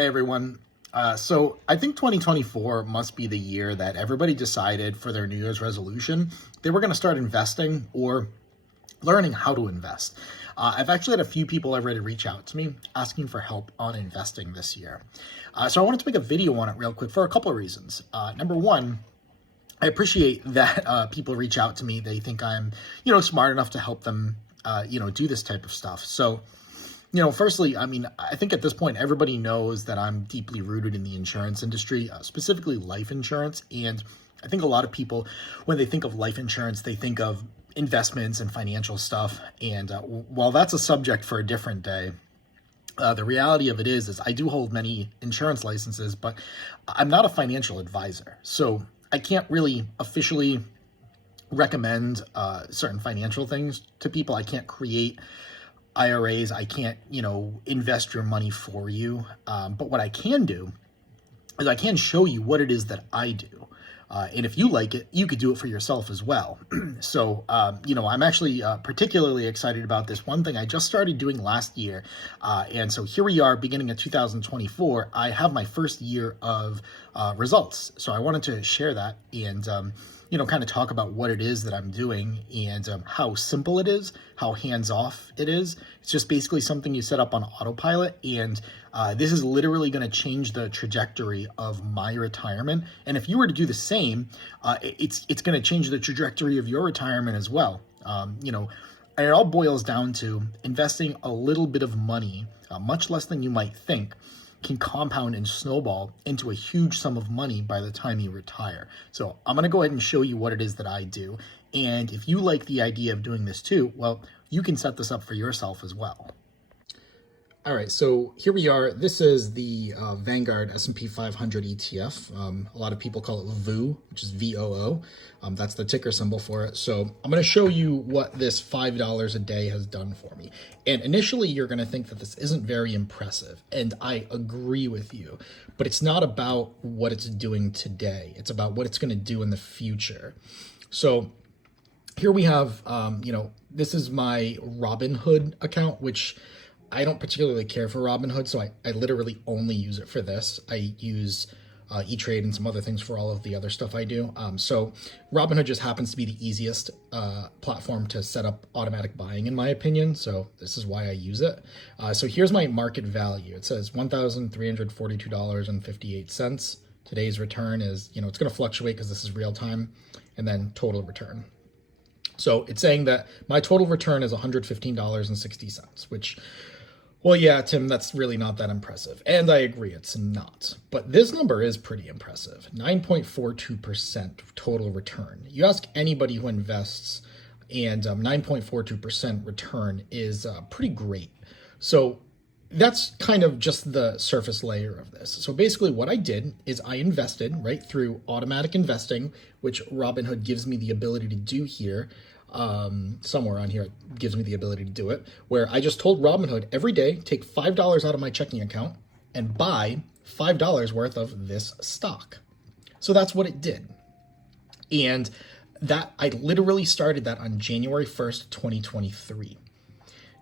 Hey everyone. So I think 2024 must be the year that everybody decided for their New Year's resolution they were going to start investing or learning how to invest. I've actually had a few people already reach out to me asking for help on investing this year. So I wanted to make a video on it real quick for a couple of reasons. Number one, I appreciate that people reach out to me. They think I'm, smart enough to help them, do this type of stuff. So firstly, I mean, I think at this point, everybody knows that I'm deeply rooted in the insurance industry, specifically life insurance. And I think a lot of people, when they think of life insurance, they think of investments and financial stuff. And while that's a subject for a different day, the reality of it is I do hold many insurance licenses, but I'm not a financial advisor. So I can't really officially recommend certain financial things to people. I can't create IRAs. I can't, invest your money for you. But what I can do is I can show you what it is that I do. And if you like it, you could do it for yourself as well. So, I'm actually particularly excited about this one thing I just started doing last year. And so here we are, beginning of 2024. I have my first year of results. So I wanted to share that and, kind of talk about what it is that I'm doing and how simple it is, how hands-off it is. It's just basically something you set up on autopilot, and this is literally going to change the trajectory of my retirement. And if you were to do the same, it's going to change the trajectory of your retirement as well. And it all boils down to investing a little bit of money, much less than you might think, can compound and snowball into a huge sum of money by the time you retire. So I'm going to go ahead and show you what it is that I do. And if you like the idea of doing this too, well, you can set this up for yourself as well. All right, so here we are. This is the Vanguard S&P 500 ETF. A lot of people call it VOO, which is VOO. That's the ticker symbol for it. So I'm going to show you what this $5 a day has done for me. And initially, you're going to think that this isn't very impressive. And I agree with you. But it's not about what it's doing today. It's about what it's going to do in the future. So here we have, this is my Robinhood account, which I don't particularly care for Robinhood, so I literally only use it for this. I use E-Trade and some other things for all of the other stuff I do. So Robinhood just happens to be the easiest platform to set up automatic buying, in my opinion. So this is why I use it. So here's my market value. It says $1,342.58. Today's return is, it's going to fluctuate because this is real time, and then total return. So it's saying that my total return is $115.60, which, well, yeah, Tim, that's really not that impressive. And I agree, it's not. But this number is pretty impressive. 9.42% total return. You ask anybody who invests, and 9.42% return is pretty great. So that's kind of just the surface layer of this. So basically what I did is I invested right through automatic investing, which Robinhood gives me the ability to do here. Somewhere on here it gives me the ability to do it, where I just told Robinhood every day, take $5 out of my checking account and buy $5 worth of this stock. So that's what it did. And that I literally started that on January 1st, 2023.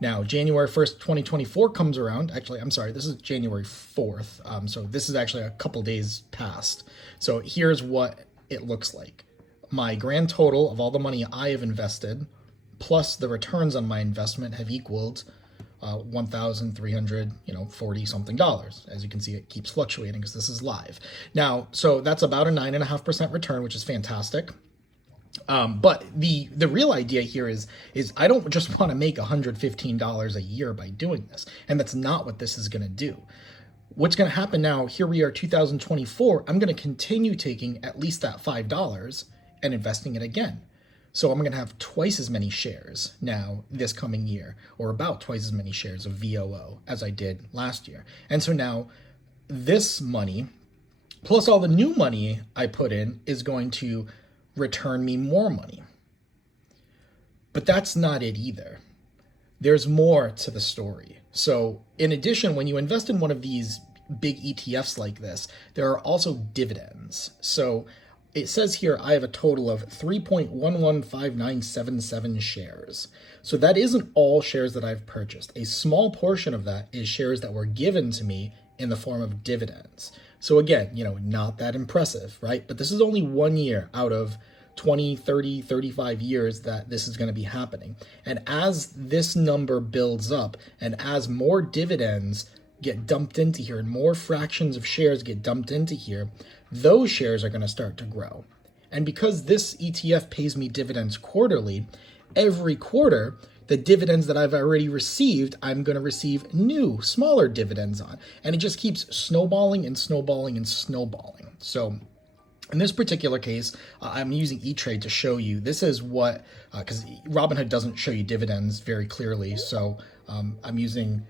Now, January 1st, 2024 comes around. Actually, I'm sorry, this is January 4th. So this is actually a couple days past. So here's what it looks like. My grand total of all the money I have invested, plus the returns on my investment, have equaled $1,340 something. As you can see, it keeps fluctuating because this is live. Now, so that's about a 9.5% return, which is fantastic. But the real idea here is I don't just want to make $115 a year by doing this, and that's not what this is going to do. What's going to happen now? Here we are, 2024. I'm going to continue taking at least that $5 and investing it again. So I'm going to have twice as many shares now this coming year, or about twice as many shares of VOO as I did last year. And so now this money, plus all the new money I put in, is going to return me more money. But that's not it either. There's more to the story. So in addition, when you invest in one of these big ETFs like this, there are also dividends. So it says here I have a total of 3.115977 shares. So that isn't all shares that I've purchased. A small portion of that is shares that were given to me in the form of dividends. So again, not that impressive, right? But this is only 1 year out of 20, 30, 35 years that this is going to be happening. And as this number builds up and as more dividends get dumped into here and more fractions of shares get dumped into here, those shares are going to start to grow. And because this ETF pays me dividends quarterly, every quarter, the dividends that I've already received, I'm going to receive new, smaller dividends on. And it just keeps snowballing and snowballing and snowballing. So in this particular case, I'm using E-Trade to show you, this is what, because Robinhood doesn't show you dividends very clearly, so I'm using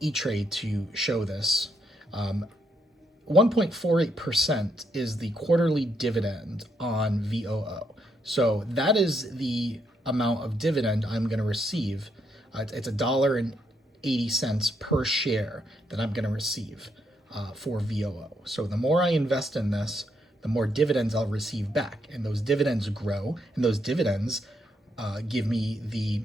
E-Trade to show this. 1.48% is the quarterly dividend on VOO. So that is the amount of dividend I'm going to receive. It's $1.80 per share that I'm going to receive for VOO. So the more I invest in this, the more dividends I'll receive back, and those dividends grow, and those dividends give me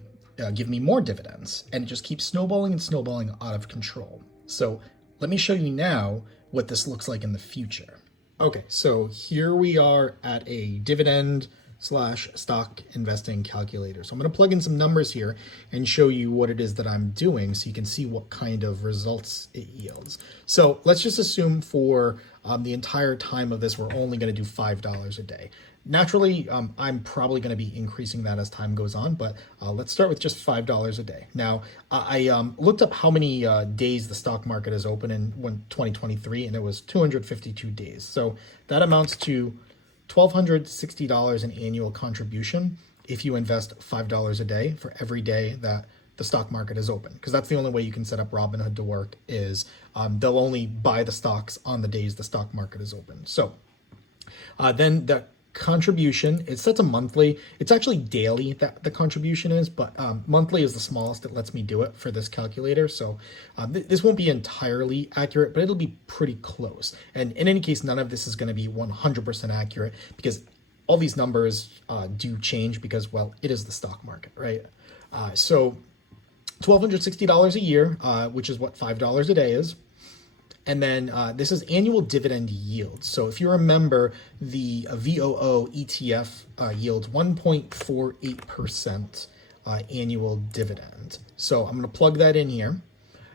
more dividends, and it just keeps snowballing and snowballing out of control. So let me show you now what this looks like in the future. Okay, so here we are at a dividend / stock investing calculator. So I'm going to plug in some numbers here and show you what it is that I'm doing so you can see what kind of results it yields. So let's just assume for the entire time of this, we're only going to do $5 a day. Naturally, I'm probably going to be increasing that as time goes on, but let's start with just $5 a day. Now, I looked up how many days the stock market is open in 2023, and it was 252 days. So that amounts to $1,260 in annual contribution if you invest $5 a day for every day that the stock market is open, because that's the only way you can set up Robinhood to work is they'll only buy the stocks on the days the stock market is open. So then the contribution, it sets a monthly, it's actually daily that the contribution is, but monthly is the smallest that lets me do it for this calculator. So this won't be entirely accurate, but it'll be pretty close. And in any case, none of this is going to be 100% accurate because all these numbers do change because, well, it is the stock market, right? So $1,260 a year, which is what $5 a day is. And then this is annual dividend yield. So if you remember, the VOO ETF yields 1.48% annual dividend. So I'm going to plug that in here.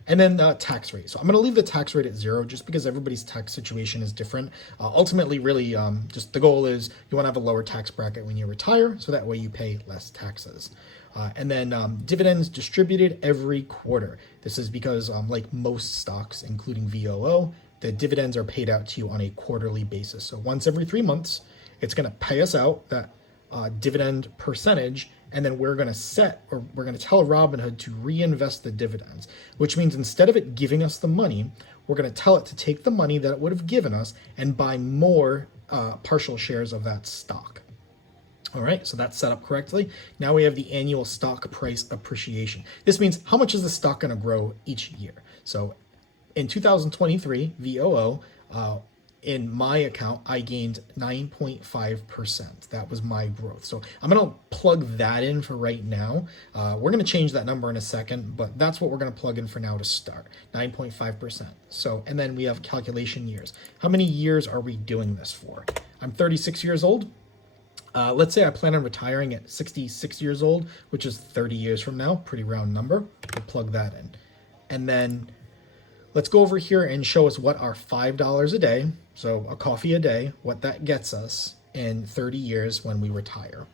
And then the tax rate. So I'm going to leave the tax rate at 0 just because everybody's tax situation is different. Ultimately, really, just the goal is you want to have a lower tax bracket when you retire, so that way you pay less taxes. And then dividends distributed every quarter. This is because, like most stocks, including VOO, the dividends are paid out to you on a quarterly basis. So once every 3 months, it's going to pay us out that dividend percentage, and then we're going to tell Robinhood to reinvest the dividends, which means instead of it giving us the money, we're going to tell it to take the money that it would have given us and buy more partial shares of that stock. All right, so that's set up correctly. Now we have the annual stock price appreciation. This means how much is the stock going to grow each year? So in 2023, VOO, in my account, I gained 9.5%. That was my growth. So I'm going to plug that in for right now. We're going to change that number in a second, but that's what we're going to plug in for now to start, 9.5%. So, and then we have calculation years. How many years are we doing this for? I'm 36 years old. Let's say I plan on retiring at 66 years old, which is 30 years from now, pretty round number. We'll plug that in. And then let's go over here and show us what our $5 a day, so a coffee a day, what that gets us in 30 years when we retire.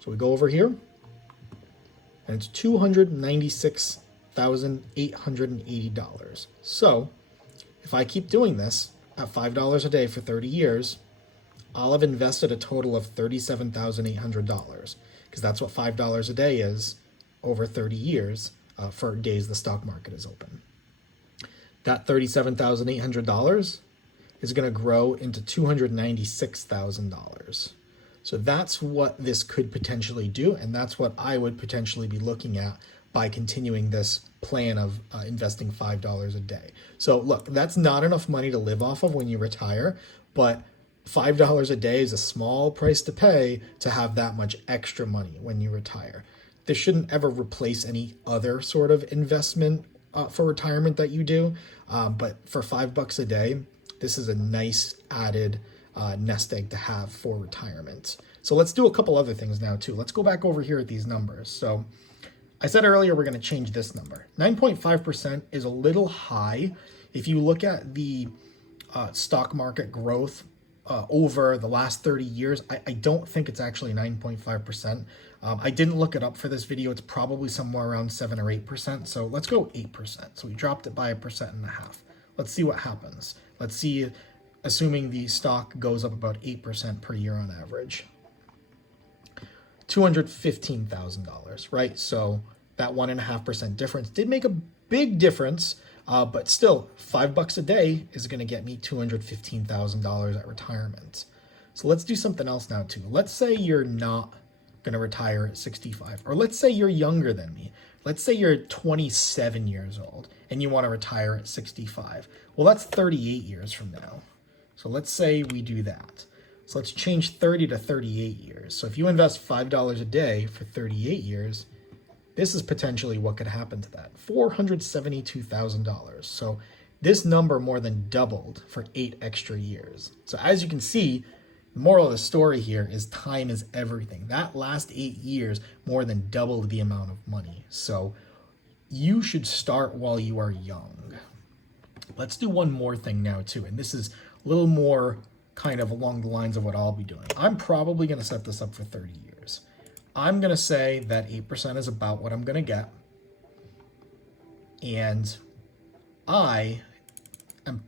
So we go over here, and it's $296,880. So if I keep doing this at $5 a day for 30 years, I'll have invested a total of $37,800 because that's what $5 a day is over 30 years for days the stock market is open. That $37,800 is going to grow into $296,000. So that's what this could potentially do, and that's what I would potentially be looking at by continuing this plan of investing $5 a day. So look, that's not enough money to live off of when you retire, but $5 a day is a small price to pay to have that much extra money when you retire. This shouldn't ever replace any other sort of investment for retirement that you do, but for $5 a day, this is a nice added nest egg to have for retirement. So let's do a couple other things now too. Let's go back over here at these numbers. So I said earlier we're going to change this number. 9.5% is a little high. If you look at the stock market growth over the last 30 years, I don't think it's actually 9.5%. I didn't look it up for this video. It's probably somewhere around 7 or 8%. So let's go 8%. So we dropped it by 1.5%. Let's see what happens. Let's see, assuming the stock goes up about 8% per year on average. $215,000, right? So that 1.5% difference did make a big difference, but still, $5 a day is going to get me $215,000 at retirement. So let's do something else now too. Let's say you're not going to retire at 65, or let's say you're younger than me. Let's say you're 27 years old and you want to retire at 65. Well, that's 38 years from now. So let's say we do that. So let's change 30 to 38 years. So if you invest $5 a day for 38 years, this is potentially what could happen to that. $472,000. So this number more than doubled for 8 extra years. So as you can see, the moral of the story here is time is everything. That last 8 years more than doubled the amount of money. So you should start while you are young. Let's do one more thing now too. And this is a little more kind of along the lines of what I'll be doing. I'm probably going to set this up for 30 years. I'm going to say that 8% is about what I'm going to get. And I am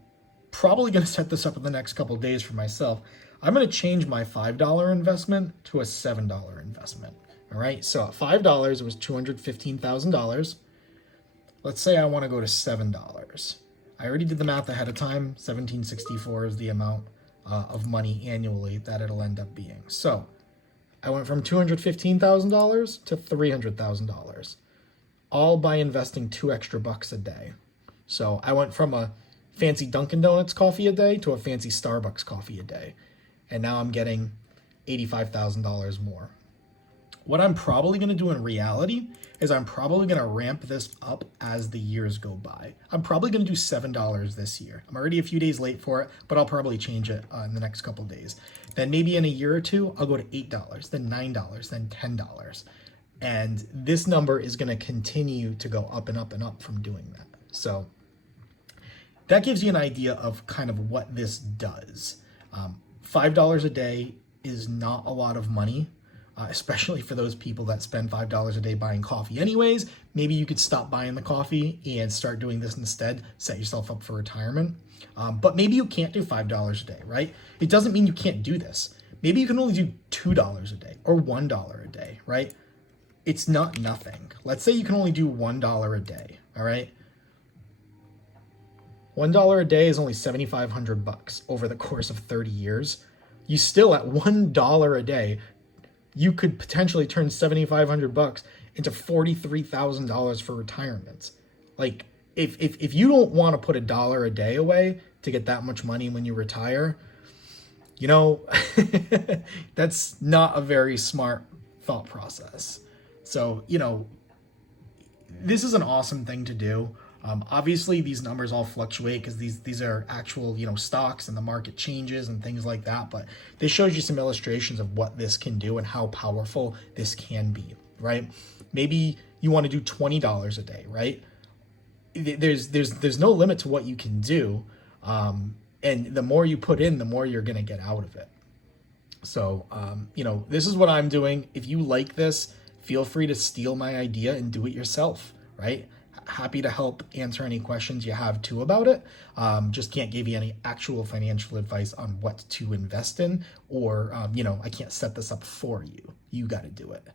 probably going to set this up in the next couple of days for myself. I'm going to change my $5 investment to a $7 investment. All right. So at $5, it was $215,000. Let's say I want to go to $7. I already did the math ahead of time. 1764 is the amount of money annually that it'll end up being. So I went from $215,000 to $300,000, all by investing $2 extra a day. So I went from a fancy Dunkin' Donuts coffee a day to a fancy Starbucks coffee a day. And now I'm getting $85,000 more. What I'm probably going to do in reality is I'm probably going to ramp this up as the years go by. I'm probably going to do $7 this year. I'm already a few days late for it, but I'll probably change it in the next couple of days. Then maybe in a year or two, I'll go to $8, then $9, then $10. And this number is going to continue to go up and up and up from doing that. So that gives you an idea of kind of what this does. $5 a day is not a lot of money. Especially for those people that spend $5 a day buying coffee anyways. Maybe you could stop buying the coffee and start doing this instead, set yourself up for retirement. But maybe you can't do $5 a day, right? It doesn't mean you can't do this. Maybe you can only do $2 a day or $1 a day, right? It's not nothing. Let's say you can only do $1 a day, all right? $1 a day is only $7,500 over the course of 30 years. You still, at $1 a day, you could potentially turn $7,500 into $43,000 for retirement. Like, if you don't want to put $1 a day away to get that much money when you retire, you know, that's not a very smart thought process. So, you know, this is an awesome thing to do. Obviously, these numbers all fluctuate because these are actual, you know, stocks and the market changes and things like that. But this shows you some illustrations of what this can do and how powerful this can be, right? Maybe you want to do $20 a day, right? There's no limit to what you can do. And the more you put in, the more you're going to get out of it. So, you know, this is what I'm doing. If you like this, feel free to steal my idea and do it yourself, right? Happy to help answer any questions you have too about it. Just can't give you any actual financial advice on what to invest in, or, you know, I can't set this up for you. You got to do it.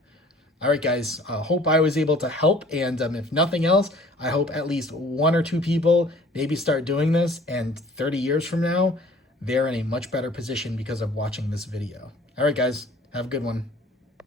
All right, guys, hope I was able to help. And if nothing else, I hope at least 1 or 2 people maybe start doing this. And 30 years from now, they're in a much better position because of watching this video. All right, guys, have a good one.